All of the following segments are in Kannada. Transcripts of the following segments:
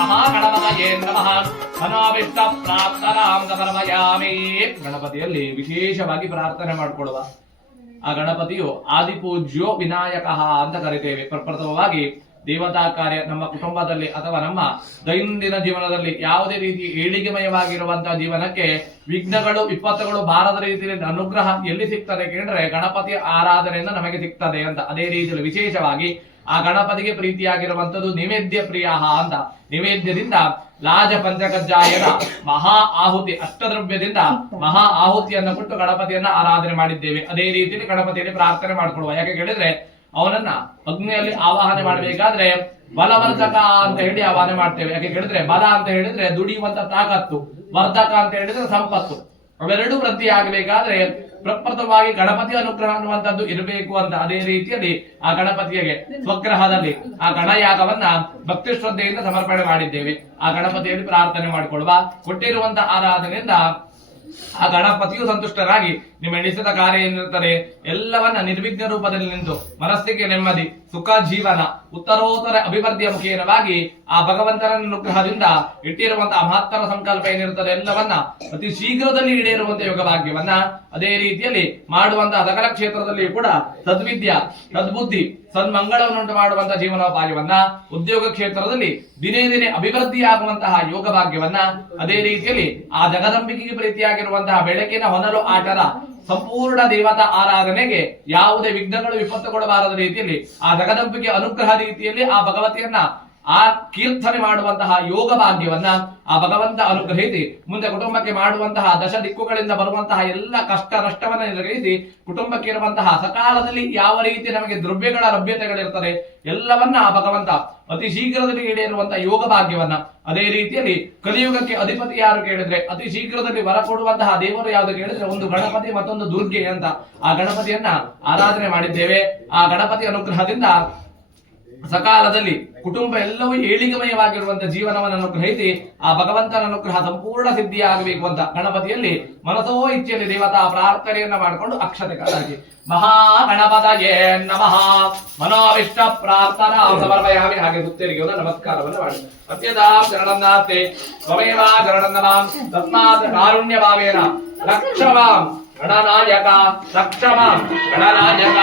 ಮಹಾಗಣಪತಯೇ ನಮಃ ಮನೋವಿಷ್ಟ ಪ್ರಾರ್ಥನಾಂ ಸಮರ್ಪಯಾಮಿ. ಗಣಪತಿಯಲ್ಲಿ ವಿಶೇಷವಾಗಿ ಪ್ರಾರ್ಥನೆ ಮಾಡಿಕೊಳ್ಳುವ ಆ ಗಣಪತಿಯು ಆದಿಪೂಜ್ಯೋ ವಿನಾಯಕ ಅಂತ ಕರಿತೇವೆ. ಪ್ರಪ್ರಥಮವಾಗಿ ದೇವತಾ ಕಾರ್ಯ ನಮ್ಮ ಕುಟುಂಬದಲ್ಲಿ ಅಥವಾ ನಮ್ಮ ದೈನಂದಿನ ಜೀವನದಲ್ಲಿ ಯಾವುದೇ ರೀತಿ ಏಳಿಗೆಮಯವಾಗಿರುವಂತಹ ಜೀವನಕ್ಕೆ ವಿಘ್ನಗಳು ವಿಪತ್ತುಗಳು ಬಾರದ ರೀತಿಯಲ್ಲಿ ಅನುಗ್ರಹ ಎಲ್ಲಿ ಸಿಗ್ತದೆ ಕೇಳಿದ್ರೆ ಗಣಪತಿ ಆರಾಧನೆಯಿಂದ ನಮಗೆ ಸಿಗ್ತದೆ ಅಂತ. ಅದೇ ರೀತಿಯಲ್ಲಿ ವಿಶೇಷವಾಗಿ ಆ ಗಣಪತಿಗೆ ಪ್ರೀತಿಯಾಗಿರುವಂತದ್ದು ನೈವೇದ್ಯ ಪ್ರಿಯ ಅಂತ. ನೈವೇದ್ಯದಿಂದ ಲಾಜ ಪಂಚಕಜ್ಜಾಯದ ಮಹಾ ಆಹುತಿ ಅಷ್ಟದ್ರವ್ಯದಿಂದ ಮಹಾ ಆಹುತಿಯನ್ನು ಕೊಟ್ಟು ಗಣಪತಿಯನ್ನ ಆರಾಧನೆ ಮಾಡಿದ್ದೇವೆ. ಅದೇ ರೀತಿಯಲ್ಲಿ ಗಣಪತಿಯಲ್ಲಿ ಪ್ರಾರ್ಥನೆ ಮಾಡಿಕೊಳ್ಳುವ. ಯಾಕೆ ಕೇಳಿದ್ರೆ ಅವನನ್ನ ಅಗ್ನಿಯಲ್ಲಿ ಆವಾಹನೆ ಮಾಡಬೇಕಾದ್ರೆ ಬಲವರ್ಧಕ ಅಂತ ಹೇಳಿ ಆವಾಹನೆ ಮಾಡ್ತೇವೆ. ಯಾಕೆ ಕೇಳಿದ್ರೆ ಬಲ ಅಂತ ಹೇಳಿದ್ರೆ ದುಡಿಯುವಂತ ತಾಕತ್ತು, ವರ್ಧಕ ಅಂತ ಹೇಳಿದ್ರೆ ಸಂಪತ್ತು. ಅವೆರಡೂ ವೃದ್ಧಿ ಆಗಬೇಕಾದ್ರೆ ಪ್ರಪ್ರಥಮವಾಗಿ ಗಣಪತಿ ಅನುಗ್ರಹ ಅನ್ನುವಂಥದ್ದು ಇರಬೇಕು ಅಂತ. ಅದೇ ರೀತಿಯಲ್ಲಿ ಆ ಗಣಪತಿಗೆ ಸ್ವಗ್ರಹದಲ್ಲಿ ಆ ಗಣಯಾಗವನ್ನ ಭಕ್ತಿ ಶ್ರದ್ಧೆಯಿಂದ ಸಮರ್ಪಣೆ ಮಾಡಿದ್ದೇವೆ. ಆ ಗಣಪತಿಯಲ್ಲಿ ಪ್ರಾರ್ಥನೆ ಮಾಡಿಕೊಳ್ಳುವ. ಕೊಟ್ಟಿರುವಂತಹ ಆರಾಧನೆಯಿಂದ ಆ ಗಣಪತಿಯು ಸಂತುಷ್ಟರಾಗಿ ನಿಮ್ಮ ಎಣಿಸಿದ ಕಾರ್ಯ ಏನಿರುತ್ತದೆ ಎಲ್ಲವನ್ನ ನಿರ್ವಿಘ್ನ ರೂಪದಲ್ಲಿ ನಿಂತು ಮನಸ್ಸಿಗೆ ನೆಮ್ಮದಿ, ಸುಖ, ಜೀವನ ಉತ್ತರೋತ್ತರ ಅಭಿವೃದ್ಧಿಯ ಮುಖೇನವಾಗಿ ಆ ಭಗವಂತನ ಅನುಗ್ರಹದಿಂದ ಇಟ್ಟಿರುವಂತಹ ಮಹತ್ತರ ಸಂಕಲ್ಪ ಏನಿರುತ್ತದೆ ಎಲ್ಲವನ್ನ ಅತಿ ಶೀಘ್ರದಲ್ಲಿ ಈಡೇರುವಂತಹ ಯೋಗ ಭಾಗ್ಯವನ್ನ ಅದೇ ರೀತಿಯಲ್ಲಿ ಮಾಡುವಂತಹ ಸಕಲ ಕ್ಷೇತ್ರದಲ್ಲಿ ಕೂಡ ಸದ್ವಿದ್ಯ, ಸದ್ಬುದ್ಧಿ, ಸನ್ಮಂಗಳವನ್ನುಂಟು ಮಾಡುವಂತಹ ಜೀವನೋಪಾಯವನ್ನ ಉದ್ಯೋಗ ಕ್ಷೇತ್ರದಲ್ಲಿ ದಿನೇ ದಿನೇ ಅಭಿವೃದ್ಧಿಯಾಗುವಂತಹ ಯೋಗ ಭಾಗ್ಯವನ್ನ ಅದೇ ರೀತಿಯಲ್ಲಿ ಆ ಜಗದಂಬಿಕೆಗೆ ಪ್ರೀತಿಯಾಗಿರುವಂತಹ ಬೆಳಕಿನ ಹೊನಲು ಆಟದ ಸಂಪೂರ್ಣ ದೇವತಾ ಆರಾಧನೆಗೆ ಯಾವುದೇ ವಿಘ್ನಗಳು ವಿಪತ್ತುಗಳು ಬಾರದ ರೀತಿಯಲ್ಲಿ ಆ ಜಗದಂಬಿಕೆ ಅನುಗ್ರಹ ರೀತಿಯಲ್ಲಿ ಆ ಭಗವತಿಯನ್ನ ಆ ಕೀರ್ತನೆ ಮಾಡುವಂತಹ ಯೋಗ ಭಾಗ್ಯವನ್ನ ಆ ಭಗವಂತ ಅನುಗ್ರಹಿಸಿ ಮುಂದೆ ಕುಟುಂಬಕ್ಕೆ ಮಾಡುವಂತಹ ದಶ ದಿಕ್ಕುಗಳಿಂದ ಬರುವಂತಹ ಎಲ್ಲ ಕಷ್ಟ ನಷ್ಟವನ್ನ ನಿರ್ವಹಿಸಿ ಕುಟುಂಬಕ್ಕೆ ಇರುವಂತಹ ಸಕಾಲದಲ್ಲಿ ಯಾವ ರೀತಿ ನಮಗೆ ದ್ರವ್ಯಗಳ ಲಭ್ಯತೆಗಳಿರ್ತದೆ ಎಲ್ಲವನ್ನ ಆ ಭಗವಂತ ಅತಿ ಶೀಘ್ರದಲ್ಲಿ ಈಡೇರುವಂತಹ ಯೋಗ ಭಾಗ್ಯವನ್ನ ಅದೇ ರೀತಿಯಲ್ಲಿ ಕಲಿಯುಗಕ್ಕೆ ಅಧಿಪತಿ ಯಾರು ಕೇಳಿದ್ರೆ ಅತಿ ಶೀಘ್ರದಲ್ಲಿ ವರ ಕೊಡುವಂತಹ ದೇವರು ಯಾವುದು ಕೇಳಿದ್ರೆ ಒಂದು ಗಣಪತಿ ಮತ್ತೊಂದು ದುರ್ಗೆ ಅಂತ ಆ ಗಣಪತಿಯನ್ನ ಆರಾಧನೆ ಮಾಡಿದ್ದೇವೆ. ಆ ಗಣಪತಿ ಅನುಗ್ರಹದಿಂದ ಸಕಾಲದಲ್ಲಿ ಕುಟುಂಬ ಎಲ್ಲವೂ ಏಳಿಗೆಮಯವಾಗಿರುವಂತಹ ಜೀವನವನ್ನು ಅನುಗ್ರಹಿಸಿ ಆ ಭಗವಂತನ ಅನುಗ್ರಹ ಸಂಪೂರ್ಣ ಸಿದ್ಧಿಯಾಗಬೇಕು ಅಂತ ಗಣಪತಿಯಲ್ಲಿ ಮನಸೋ ಇಚ್ಛೆಯಲ್ಲಿ ದೇವತಾ ಪ್ರಾರ್ಥನೆಯನ್ನ ಮಾಡಿಕೊಂಡು ಅಕ್ಷತೆಗಳಾಗಿ ಮಹಾಗಣಪತಯೇ ನಮಃ ಮನೋವಿಷ್ಟ ಪ್ರಾರ್ಥನಾ ಸಮರ್ಪಯಾಮಿ. ಹಾಗೆ ಸುತ್ತೇರಿಗೆ ನಮಸ್ಕಾರವನ್ನು ಮಾಡಿ ಸತ್ಯದಾ ಶರಣನ್ನಾಸ್ತೆ ಸ್ವಮೇವ ಶರಣನ್ನಮಾಂ ತಸ್ಮಾತ್ ಕಾರುಣ್ಯ ಭಾವೇನ ರಕ್ಷಮಾಂ ಗಣನಾಯಕ ರಕ್ಷಮಾಂ ಗಣನಾಯಕ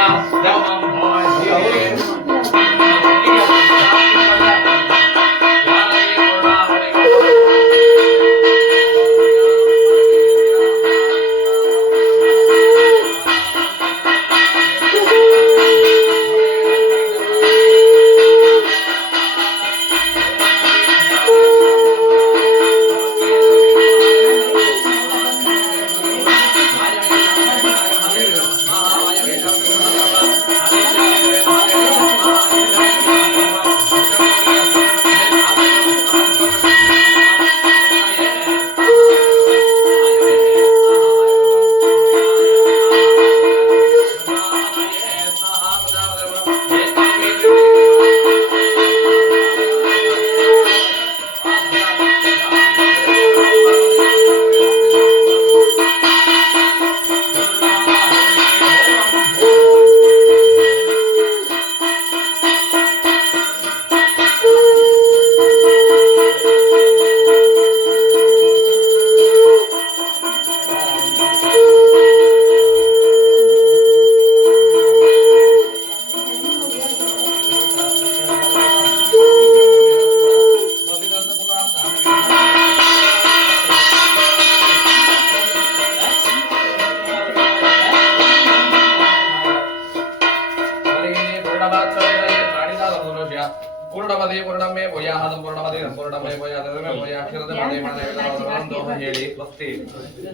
पूर्णमदे पूर्णमे भूयाहदं पूर्णमदे पूर्णमे भूयाहदं भूयाक्षरते मदे मदे वेदो ಹೇಳಿ ಭಕ್ತಿ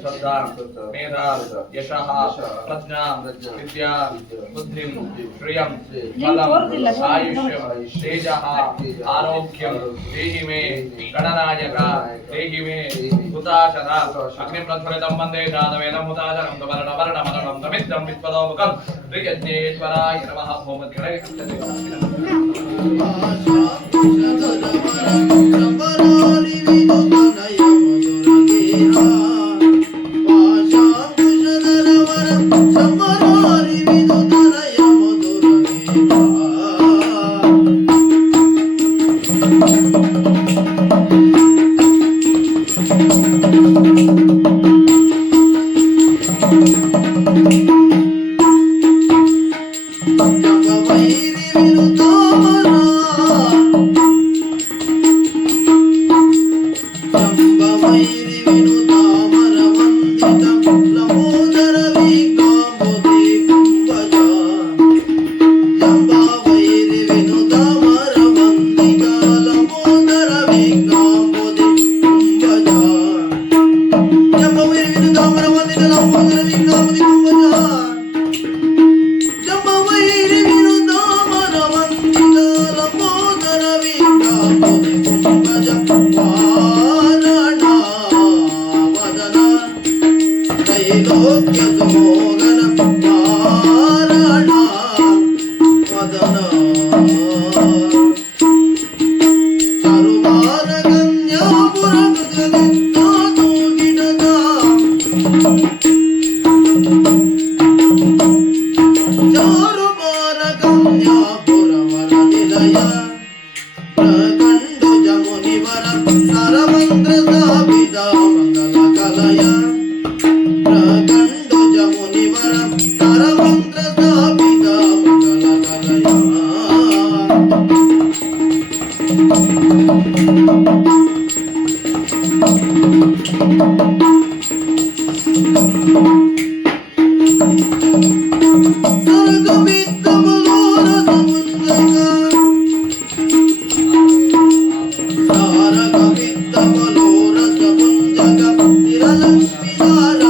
ಶ್ರದ್ಧಾ ಮೇಧಾ ಯಶಃ ಪ್ರಜ್ಞಾ ವಿದ್ಯಾ ಬುದ್ಧಿಂ ಶ್ರಿಯಂ ಬಲಂ ಆಯುಷ್ಯಂ ತೇಜಃ ಆರೋಗ್ಯಂ ದೇಹಿ ಮೇ ಗಣನಾಯಕ ದೇಹಿ ಮೇ ಹುತಾಶನ ಅಗ್ನಿ ಪ್ರಜ್ವಲಿತಂ ವಂದೇ ಜಾತವೇದಂ ಹುತಾಶನಂ ವರ್ಣ ವರ್ಣ ಮನಂ ತಮಿದ್ದಂ ವಿಶ್ವದೋಮುಖಂ ಶ್ರೀಯಜ್ಞೇಶ್ವರಾಯ ನಮಃ. ಹೋಮಕ್ಕೆ Thank you. ತ್ರೈಲೋಕ್ಯ ಸುಮೋಹನ ಕಾರಣ ಮದನ ತರುವಾರ ಕನ್ಯಾಪುರ ಗಗನಿತ್ತಾದು ಗಿಡದ ಚಾರುವಾರ ಕನ್ಯಾಪುರ ವರ ನಿಲಯ ಪ್ರಕಂಡು ಜಮುನಿವರ ಸರಮಂತ್ರ ಸ್ಥಾಪಿತ ಮಂಗಲ ಕಲಯ ಪ್ರಕಂಡು ಜಮುನಿವರ ಸರಮಂತ್ರ ಸ್ಥಾಪಿತ ಮಂಗಲ ಕಲಯ ಸರ್ಗ ಬಿದ್ದ ಬಲೋರ ಸಮುಂಜಕ ಸಾರಗ ಬಿದ್ದ ಬಲೋರ ಸಮುಂಜಕ ತಿರಲಕ್ಷ್ಮೀ ದಾರ